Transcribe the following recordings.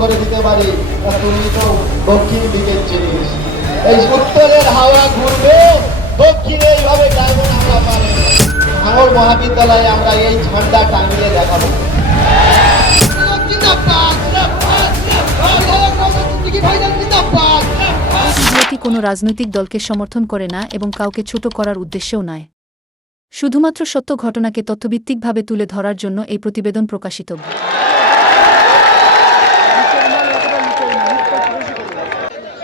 করে দিতে পারি তুমি তো দক্ষিণ দিকের জিনিস। এই উত্তরের হাওয়া ঘুরবে, দক্ষিণে এইভাবে পারে মহাবিদ্যালয়ে আমরা এই ঝান্ডা টাঙিয়ে দেখাবো। ভিডিওটি কোনো রাজনৈতিক দলকে সমর্থন করে না এবং কাউকে ছোট করার উদ্দেশ্যেও নয়। শুধুমাত্র সত্য ঘটনাকে তথ্যভিত্তিকভাবে তুলে ধরার জন্য এই প্রতিবেদন প্রকাশিত।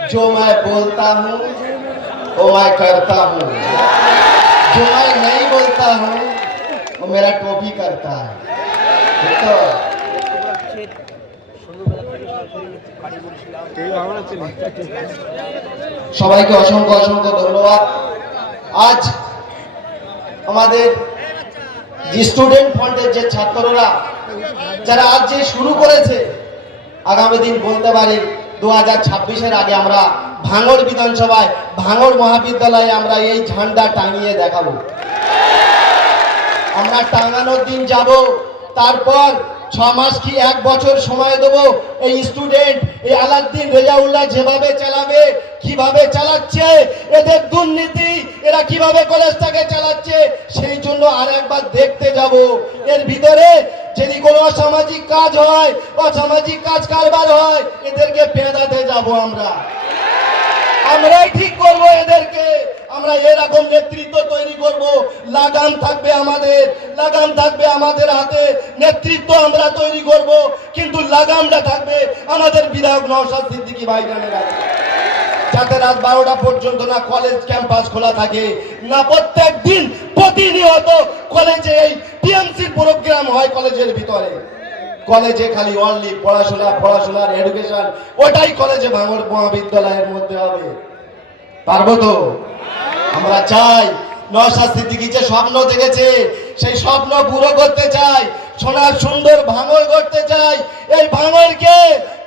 जो मैं बोलता हूँ वो मैं करता हूँ जो मैं नहीं बोलता हूँ वो मेरा टोपी करता है ठीक तो সবাইকে অসংখ্য অসংখ্য ধন্যবাদ আজ আমাদের যে স্টুডেন্ট ফ্রন্টের যে ছাত্ররা যারা আজ যে শুরু করেছে আগামী দিন বলতে পারি দু হাজার ছাব্বিশের আগে আমরা ভাঙড় বিধানসভায়, ভাঙড় মহাবিদ্যালয়ে আমরা এই ঝান্ডা টাঙিয়ে দেখাবো। আমরা টাঙানোর দিন যাব, তারপর ছ মাস কি এক বছর সময় দেবো? এই স্টুডেন্ট এই আলাদ্দিন রেজাউল্লাহ যেভাবে চালাবে, কীভাবে চালাচ্ছে, এদের দুর্নীতি, এরা কীভাবে কলেজটাকে চালাচ্ছে, সেই জন্য আর একবার দেখতে যাব। এর ভিতরে যদি কোনো অসামাজিক কাজ হয়, অসামাজিক কাজ কারবার হয়, এদেরকে পেঁদাতে যাব আমরা। আমরাই ঠিক করব এদেরকে। আমরা এরকম নেতৃত্ব তৈরি করব। লাগাম থাকবে আমাদের, লাগাম থাকবে আমাদের হাতে। নেতৃত্ব আমরা তৈরি করব, কিন্তু লাগামটা থাকবে আমাদের বিধায়ক নওশাদ সিদ্দিকী ভাইজানের হাতে। যাতে রাত বারোটা পর্যন্ত না কলেজ ক্যাম্পাস খোলা থাকে, না প্রত্যেক দিন প্রতিনিয়ত কলেজে এই টিএমসির প্রোগ্রাম হয় কলেজের ভিতরে। কলেজে খালি অনলি পড়াশোনা, পড়াশোনার এডুকেশন ওটাই কলেজে ভাঙড় মহাবিদ্যালয়ের মধ্যে হবে। পারব তো? আমরা চাই সিদ্দিকি যে স্বপ্ন দেখেছে, সেই স্বপ্ন পুরো করতে চাই, সোনার সুন্দর ভাঙর করতে চাই, এই ভাঙরকে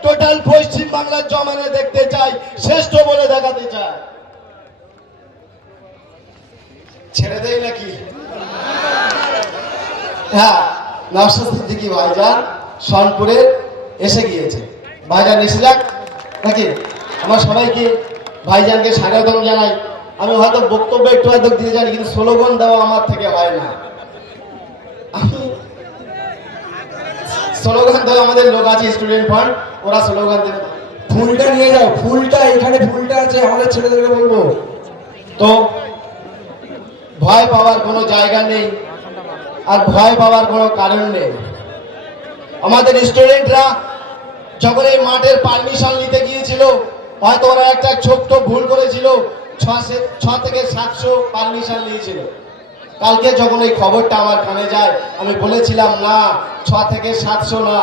টোটাল পশ্চিম বাংলার জমানে দেখতে চাই, শ্রেষ্ঠ বলে দেখাতে চাই। ছেড়ে দেয় নাকি? হ্যাঁ নওশাদ সিদ্দিকী ভাইজান সনপুরে এসে গিয়েছে। ভাইজান এসে যাক, নাকি? আমার সবাইকে ভাইজানকে স্বাগতম জানাই। আমি হয়তো বক্তব্য একটু হয়তো দিতে জানি কিন্তু স্লোগান দেওয়া আমার থেকে হয় না। আমি স্লোগান দেওয়া আমাদের লোক আছে স্টুডেন্ট ফান্ড ওরা স্লোগান দেবে। ফুলটা নিয়ে যাও ফুলটা এখানে ফুলটা আছে আমাদের ছেলেদেরকে বলব। তো ভয় পাওয়ার কোনো জায়গা নেই আর ভয় পাওয়ার কোনো কারণ নেই। আমাদের স্টুডেন্টরা যখন এই মাঠের পারমিশন নিতে গিয়েছিল হয়তো ওরা একটা ছোট্ট ভুল করেছিল, ছ থেকে সাতশো পারমিশন নিয়েছিল। কালকে যখন এই খবরটা আমার কানে যায়, আমি বলেছিলাম, না, ছ থেকে সাতশো না,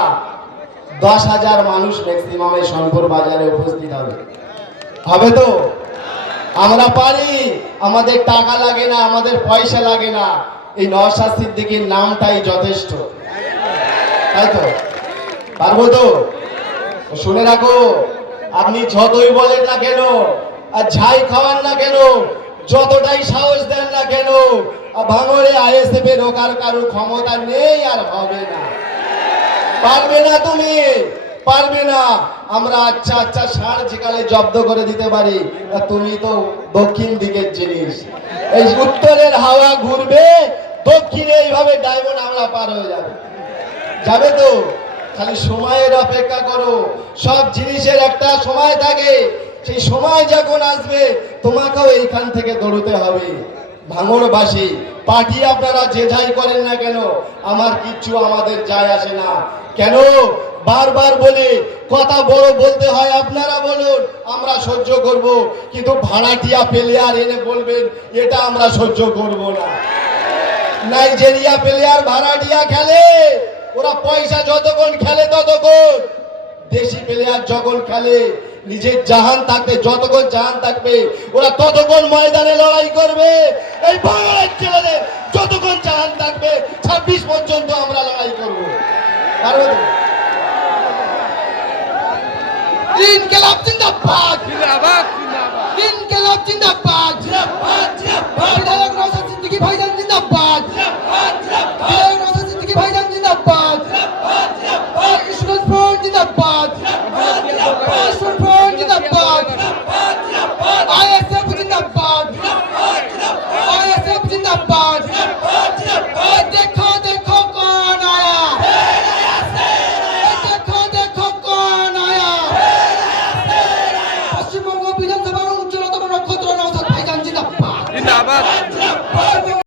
দশ হাজার মানুষ ম্যাক্সিমাম এই সোনপুর বাজারে উপস্থিত হবে। হবে তো? আমরা পারি, আমাদের টাকা লাগে না, আমাদের পয়সা লাগে না। এই নওশাদ সিদ্দিকীর নামটাই যথেষ্ট। তাই তো? পারব তো? শুনে রাখো। আপনি যতই বলেন না কেন, আর ঝাই খাওয়ান না কেন, যতটাই সাহস দেন না কেন ভাঙরে আইএসএফ এর রোকার কারও ক্ষমতা নেই আর হবে না। পারবে না তুমি, পারবে না। আমরা আচ্ছা আচ্ছা ষাঁড় যেকালে জব্দ করে দিতে পারি তুমি তো দক্ষিণ দিকের জিনিস। এই উত্তরের হাওয়া ঘুরবে, দক্ষিণে এইভাবে ডায়মন্ড আমরা পার হয়ে যাবে। যাবে তো? খালি সময়ের অপেক্ষা করো। সব জিনিসের একটা সময় থাকে। সেই সময় যখন আসবে, তোমাকেও এইখান থেকে দৌড়তে হবে। ভাঙড়বাসী পার্টি আপনারা যে যাই করেন না কেন, আমার কিচ্ছু আমাদের যায় আসে না। কেন? বারবার বলে, কথা বড় বলতে হয়, আপনারা বলুন, আমরা সহ্য করব। কিন্তু ভাড়াটিয়া প্লেয়ার এনে বলবেন, এটা আমরা সহ্য করব না। নাইজেরিয়া প্লেয়ার ভাড়াটিয়া খেলে। ওরা পয়সা যতক্ষণ খেলে ততক্ষণ। দেশি প্লেয়ার যখন খেলে। নিজের জাহান থাকবে যতক্ষণ জাহান থাকবে ওরা ততক্ষণ ময়দানে লড়াই করবে। এই বাংলার ছেলেদের যতক্ষণ জাহান থাকবে ছাব্বিশ পর্যন্ত আমরা লড়াই করব। পারব তো? ইনকেলাব জিন্দাবাদ। ইনকেলাব জিন্দাবাদ। বিধায়ক